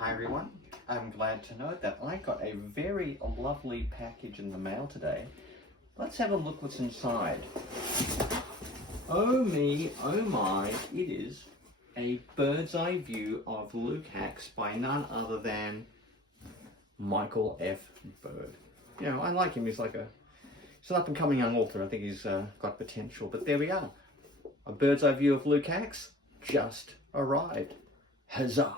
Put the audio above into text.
Hi everyone, I'm glad to know that I got a very lovely package in the mail today. Let's have a look what's inside. Oh me, oh my, it is a bird's eye view of Lukacs by none other than Michael F. Bird. You know, I like him, he's an up and coming young author. I think he's got potential, but there we are. A bird's eye view of Lukacs just arrived. Huzzah!